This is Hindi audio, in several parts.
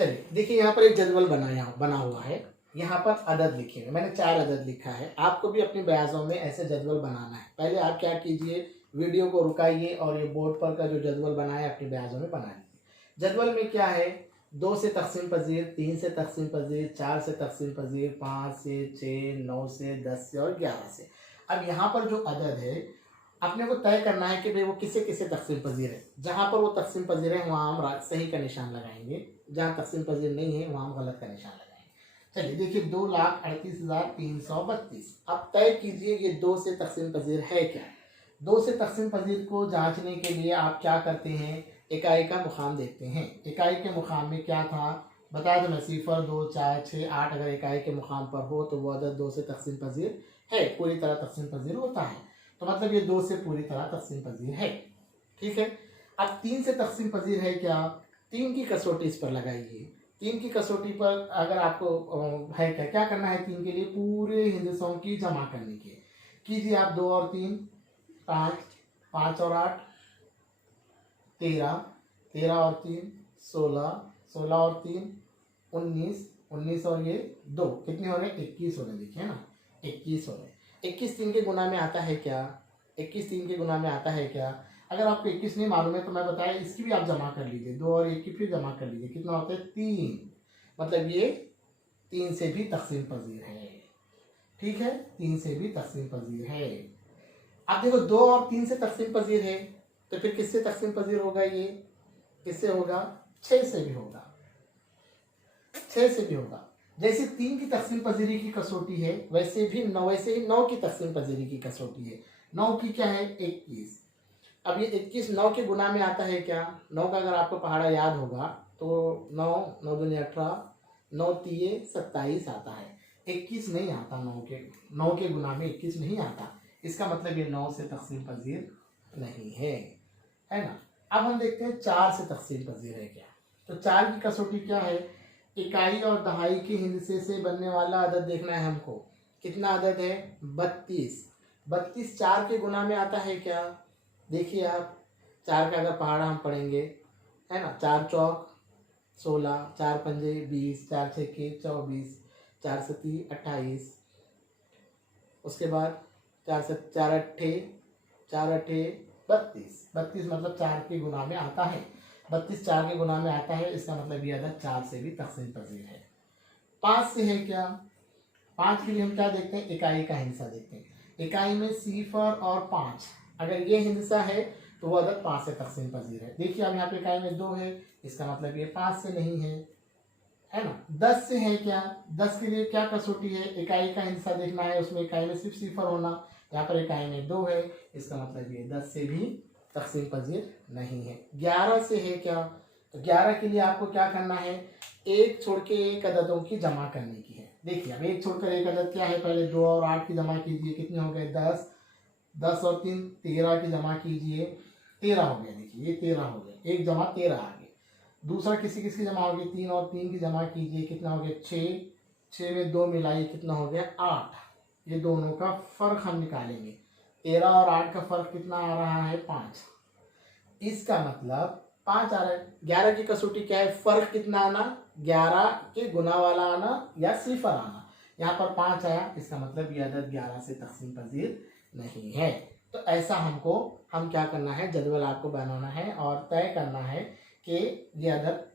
चलिए देखिए, यहाँ पर एक जदवल बना हुआ है। यहाँ पर अदद लिखे हुए, मैंने 4 अदद लिखा है। आपको भी अपनी बयाज़ों में ऐसे जदवल बनाना है। पहले आप क्या कीजिए, वीडियो को रुकाइए और ये बोर्ड पर का जो जदवल बना है अपनी बयाज़ों में बना लीजिए। जदवल में क्या है, 2 से तक़सीम पज़ीर, 3 से तक़सीम पज़ीर, 4 से तक़सीम पज़ीर, 5 से, 6, 9 से, 10 से और 11 से। अब यहाँ पर जो अदद है अपने को तय करना है कि भाई वो किसे किसे तक़सीम पज़ीर है। जहाँ पर वो तक़सीम पज़ीर है वहाँ हम सही का निशान लगाएंगे, जहाँ तक़सीम पज़ीर नहीं है वहाँ हम गलत का निशान लगाएंगे। चलिए देखिए, 2,38,332। अब तय कीजिए ये 2 से तक़सीम पज़ीर है क्या। 2 से तक़सीम पज़ीर को जांचने के लिए आप क्या करते हैं, इकाई का मुक़ाम देखते हैं। इकाई के मुक़ाम में क्या था बताया तो मैं, 0, 2, 4, 6, 8 अगर इकाई के मुक़ाम पर हो तो वो अदद 2 से तक़सीम पज़ीर है, पूरी तरह तक़सीम पज़ीर होता है। तो मतलब ये 2 से पूरी तरह तक़सीम पज़ीर है। ठीक है। अब 3 से तक़सीम पज़ीर है क्या, 3 की कसौटी इस पर लगाइए। 3 की कसौटी पर अगर आपको है क्या करना है, 3 के लिए पूरे हिंदुस्तान की जमा करने की कीजिए आप। 2 और 3 5, 5 और 8 13, 13 और 3 16, 16 और 3 19, 19 और ये 2 कितने हो रहे, 21 हो रहे। देखिए ना, 21 हो रहे। 21 3 के गुना में आता है क्या, 21 3 के गुना में आता है क्या। अगर आपको 21 नहीं मालूम है तो मैं बताया इसकी भी आप जमा कर लीजिए, 2 और 1 की फिर जमा कर लीजिए, कितना होता है 3। मतलब ये 3 से भी तक़सीम पज़ीर है। ठीक है, 3 से भी तक़सीम पज़ीर है। अब देखो 2 और 3 से तक़सीम पज़ीर है तो फिर किससे तक़सीम पज़ीर होगा, ये किससे होगा, 6 से भी होगा, 6 से भी होगा। जैसे 3 की तक़सीम पज़ीरी की कसौटी है वैसे ही 9 की तक़सीम पज़ीरी की कसौटी है। 9 की क्या है, 21। अब ये 21 9 के गुना में आता है क्या, 9 का अगर आपको पहाड़ा याद होगा तो 9 9 दूनी 18, 9 तीये 27 आता है। 21 नहीं आता, 9 के गुना में 21 नहीं आता। इसका मतलब ये 9 से तक़सीम पज़ीर नहीं है ना। अब हम देखते हैं 4 से तक़सीम पज़ीर है क्या। तो 4 की कसौटी क्या है, इकाई और दहाई के हिंसे से बनने वाला अदद देखना है हमको। कितना अदद है, 32। 32 4 के गुना में आता है क्या, देखिए आप 4 का अगर पहाड़ा हम पढ़ेंगे है ना, 4 चौक 16, 4 पंजे 20, 4 छक्के 24, 4 सत्ती 28, उसके बाद 4 अट्ठे 32। 32 मतलब 4 के गुना में आता है। 32 4 के गुना में आता है, इसका मतलब ये अदद 4 से भी तक़सीम पज़ीर है। 5 से है क्या, 5 के लिए हम क्या देखते हैं, इकाई का हिस्सा देखते हैं। इकाई में 0 और 5 अगर ये हिस्सा है तो वो अदद 5 से तक़सीम पज़ीर है। देखिए अब यहाँ पे इकाई में 2 है, इसका मतलब ये 5 से नहीं है ना। 10 से है क्या, 10 के लिए क्या कसौटी है, इकाई का हिस्सा देखना है, उसमें इकाई में सिर्फ 0 होना, यहाँ पर इकाई में 2 है, इसका मतलब ये 10 से भी तक़सीम पज़ीर नहीं है। 11 से है क्या, तो 11 के लिए आपको क्या करना है, एक छोड़ के एक अददों की जमा करने की है। देखिए अब एक छोड़कर एक अदद क्या है, पहले 2 और 8 की जमा कीजिए, कितने हो गए 10, 10 और 3 13 की जमा कीजिए, 13 हो गया। देखिए ये 13 हो गया, एक जमा 13 आ गए। दूसरा किसी किसकी जमा हो गई, 3 और 3 की जमा कीजिए, कितना हो गया 6, 6 में 2 मिलाइए, कितना हो गया 8। ये दोनों का फ़र्क हम निकालेंगे, 13 और 8 का फ़र्क कितना आ रहा है 5। इसका मतलब 5 आ रहा है। 11 की कसौटी क्या है, फ़र्क कितना आना, 11 के गुना वाला आना या 0 आना। यहाँ पर 5 आया, इसका मतलब ये अदद 11 से तक़सीम पज़ीर नहीं है। तो ऐसा हम क्या करना है, जदवल आपको बनाना है और तय करना है कि ये अदद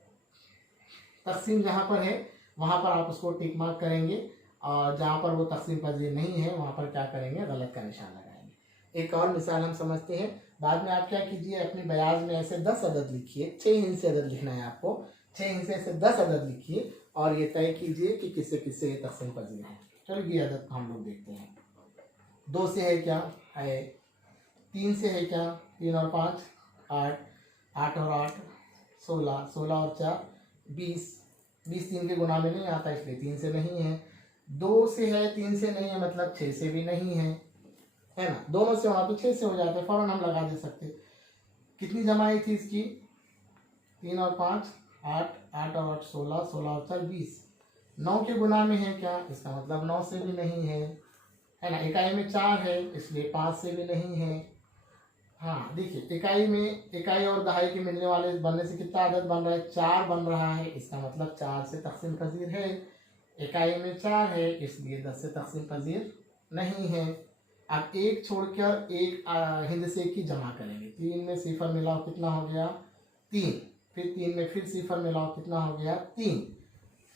तक़सीम जहाँ पर है वहाँ पर आप उसको टिक मार्क करेंगे और जहाँ पर वो तक़सीम पज़ीर नहीं है वहाँ पर क्या करेंगे, गलत का निशान लगाएंगे। एक और मिसाल हम समझते हैं। बाद में आप क्या कीजिए, अपने बयाज में ऐसे 10 अदद लिखिए, 6 हिस्से अदद लिखना है आपको, 6 हिस्से से 10 अदद लिखिए और ये तय कीजिए कि किससे किससे ये तक़सीम पज़ीर है। चलो ये अदद हम लोग देखते हैं। 2 से है क्या है, 3 से है क्या, 3 और 5 8, 8 और 8 16, 16 और 4 20, 20 3 के गुना में नहीं आता इसलिए 3 से नहीं है। 2 से है, 3 से नहीं है, मतलब 6 से भी नहीं है ना। दोनों से वहाँ तो 6 से हो जाते हैं, फ़ौरन हम लगा दे सकते। कितनी जमा आई थी इसकी, 3 और 5 8, 8 और 8 16, 16 और 4 20। 9 के गुना में है क्या, इसका मतलब 9 से भी नहीं है ना। इकाई में 4 है इसलिए 5 से भी नहीं है हाँ देखिए, इकाई और दहाई के मिलने वाले बनने से कितना आदत बन रहा है, 4 बन रहा है, इसका मतलब 4 से तकसीम पजीर है। इकाई में 4 है इसलिए 10 से तकसीम पजीर नहीं है। अब एक छोड़कर एक हिंद से की जमा करेंगे। 3 में सिफर मिलाओ कितना हो गया 3, फिर 3 में फिर सिफर मिलाओ कितना हो गया 3,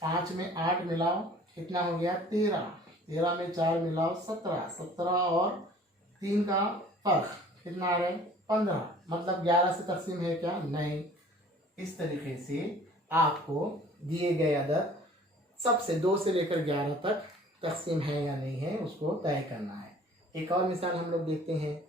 5 में 8 मिलाओ कितना हो गया 13, 13 में 4 मिलाओ 17, 17 और 3 का फर्क कितना आ रहा है 15, मतलब 11 से तकसीम है क्या, नहीं। इस तरीके से आपको दिए गए अदद सबसे 2 से लेकर 11 तक तकसीम है या नहीं है उसको तय करना है। एक और मिसाल हम लोग देखते हैं,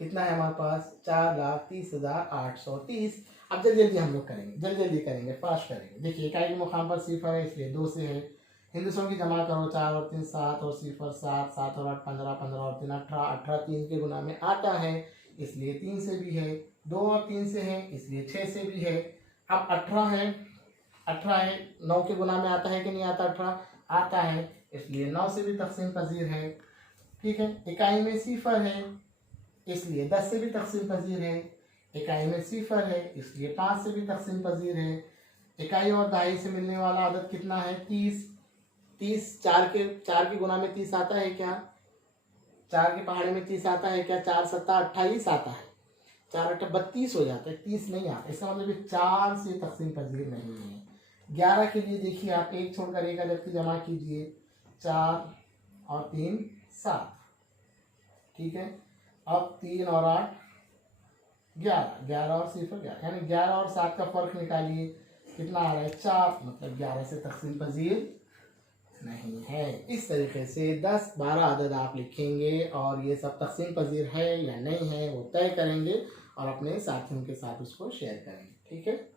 कितना है हमारे पास 4,30,830। अब जल्दी जल्दी हम लोग करेंगे, जल्दी जल्दी करेंगे, फास्ट करेंगे। देखिए इकाई के मुकाम पर सिफर है इसलिए 2 से है। हिंदुस्तान की जमा करो, 4 और 3 7 और सिफर 7, 7 और 8 15, 15 और 3 18, 18 3 के गुना में आता है इसलिए 3 से भी है, 2 और 3 से है इसलिए 6 से भी है। अब 18 है, 9 के गुना में आता है कि नहीं आता, 18 आता है इसलिए 9 से भी तकसीम पजीर है। ठीक है, इकाई में सिफर है इसलिए 10 से भी तकसीम पजीर है। इकाई में सिफर है इसलिए 5 से भी तकसीम पजीर है। इकाई और दहाई से मिलने वाला आदत कितना है 30, 30 4 के गुना में 30 आता है क्या, 4 के पहाड़े में 30 आता है क्या, 4 7 28 आता है, 4 8 32 हो जाता है, 30 नहीं आता। इसका मतलब 4 से तकसीम पजीर नहीं है। 11 के लिए देखिए आप एक छोड़कर एक अदद की जमा कीजिए, 4 और 3 7, ठीक है। अब 3 और 8 11, 11 और सिफर 11, यानी 11 और 7 का फर्क निकालिए कितना आ रहा है 4, मतलब 11 से तकसीम पजीर नहीं है। इस तरीके से 10-12 अदद आप लिखेंगे और ये सब तकसीम पजीर है या नहीं है वो तय करेंगे और अपने साथियों के साथ उसको शेयर करेंगे। ठीक है।